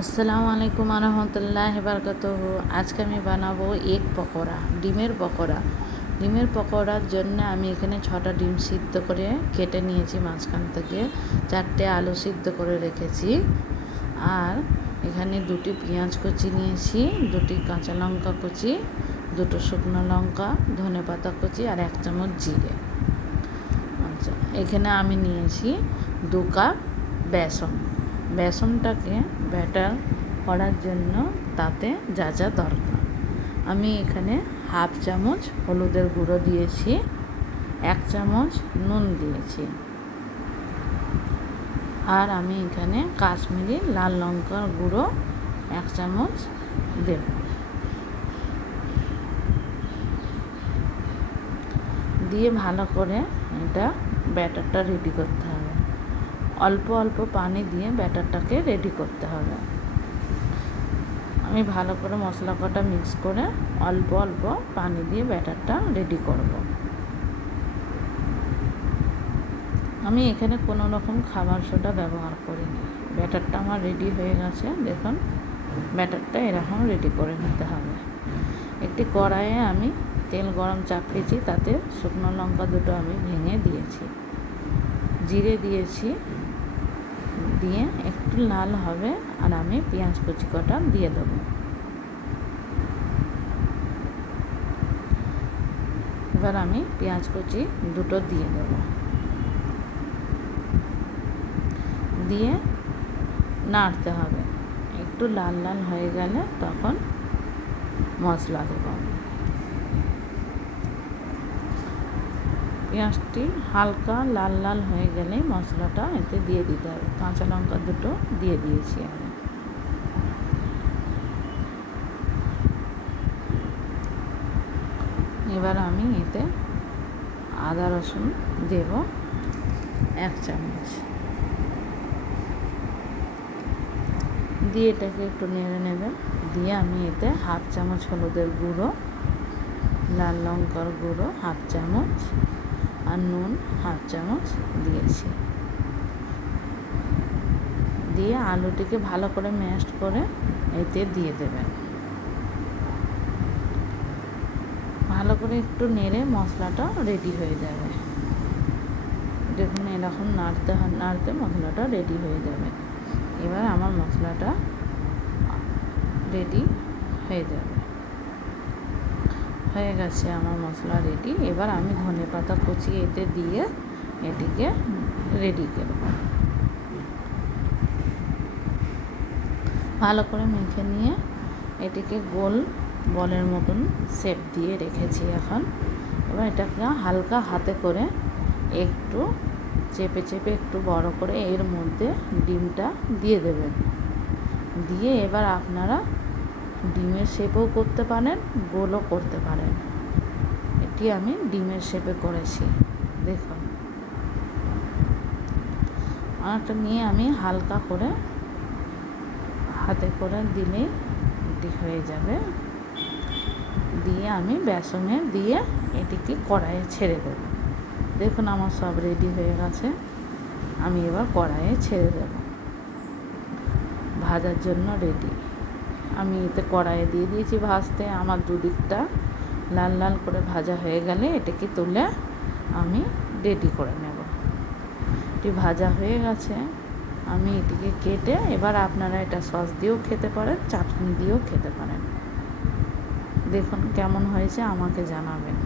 আসসালামু আলাইকুম রহমতুল্লাহ বারকাত আজকে আমি বানাবো এক পকোড়া, ডিমের পকোড়া। ডিমের পকোড়ার জন্য আমি এখানে ছটা ডিম সিদ্ধ করে কেটে নিয়েছি মাঝখান থেকে। চারটে আলু সিদ্ধ করে রেখেছি। আর এখানে দুটি পেঁয়াজ কুচি নিয়েছি, দুটি কাঁচা লঙ্কা কুচি, দুটো শুকনো লঙ্কা, ধনে পাতা কুচি আর এক চামচ জিরে। আচ্ছা এখানে আমি নিয়েছি দু কাপ বেসন। বেসনটাকে ব্যাটার করার জন্য তাতে যা যা দরকার। আমি এখানে হাফ চামচ হলুদের গুঁড়ো দিয়েছি, এক চামচ নুন দিয়েছি। আর আমি এখানে কাশ্মীরি লাল লঙ্কার গুঁড়ো এক চামচ দেব। দিয়ে ভালো করে এটা ব্যাটারটা রেডি করতে হবে। অল্প অল্প পানি দিয়ে ব্যাটারটাকে রেডি করতে হবে। আমি ভালো করে মশলা কটা মিক্স করে অল্প অল্প পানি দিয়ে ব্যাটারটা রেডি করব। আমি এখানে কোনো রকম খাবার সোডা ব্যবহার করিনি। ব্যাটারটা আমার রেডি হয়ে গেছে। দেখুন, ব্যাটারটা এরকম রেডি করে নিতে হবে। একটি কড়াইয়ে আমি তেল গরম চাপিয়েছি তাতে শুকনো লঙ্কা দুটো আমি ভেঙে দিয়েছি। জিরে দিয়েছি দিয়ে একটু লাল হবে আর আমি পেঁয়াজ কুচি কটা দিয়ে দেবো। এবার আমি পেঁয়াজ কুচি দুটো দিয়ে দেবো। দিয়ে নাড়তে হবে। একটু লাল লাল হয়ে গেলে তখন মশলা দেবো। পেঁয়াজটি হালকা লাল লাল হয়ে গেলে মশলাটা এতে দিয়ে দিতে হবে। কাঁচা লঙ্কা দুটো দিয়ে দিয়েছি আমি। এবার আমি এতে আদা রসুন দেব এক চামচ। দিয়ে এটাকে একটু নেড়ে নেবেন। দিয়ে আমি এতে হাফ চামচ হলুদের গুঁড়ো, লাল লঙ্কার গুঁড়ো, হাফ চামচ আর নুন হাফ চামচ দিয়েছি। দিয়ে আলুটিকে ভালো করে ম্যাশ করে এতে দিয়ে দেবেন। ভালো করে একটু নেড়ে মশলাটা রেডি হয়ে যাবে। দেখুন এরকম নাড়তে নাড়তে মশলাটা রেডি হয়ে যাবে। এবার আমার মশলাটা রেডি হয়ে যাবে। হয়ে গেছে আমার মশলা রেডি এবার আমি ধনে পাতা কুচি এতে দিয়ে এটিকে রেডি করব। ভালো করে মেখে নিয়ে এটিকে গোল বলের মতন শেপ দিয়ে রেখেছি এখন। এবার এটাকে হালকা হাতে করে একটু চেপে চেপে একটু বড় করে এর মধ্যে ডিমটা দিয়ে দেবেন। দিয়ে এবার আপনারা ডিমের শেপও করতে পারেন, গোলও করতে পারেন। এটি আমি ডিমের শেপে করেছি, দেখুন। অনেকটা নিয়ে আমি হালকা করে হাতে করে দিলেই এটি হয়ে যাবে। দিয়ে আমি বেসনে দিয়ে এটিকে কড়াইয়ে ছেড়ে দেব। দেখুন আমার সব রেডি হয়ে গেছে, আমি এবার কড়াইয়ে ছেড়ে দেব। ভাজার জন্য রেডি। আমি এতে কড়াইয়ে দিয়ে দিয়েছি ভাজতে, আমার দুদিকটা লাল লাল করে ভাজা হয়ে গেলে এটাকে তুলে আমি রেডি করে নেব। এটি ভাজা হয়ে গেছে, আমি এটিকে কেটে এবার আপনারা এটা সস দিয়েও খেতে পারেন, চাটনি দিয়েও খেতে পারেন। দেখুন কেমন হয়েছে, আমাকে জানাবেন।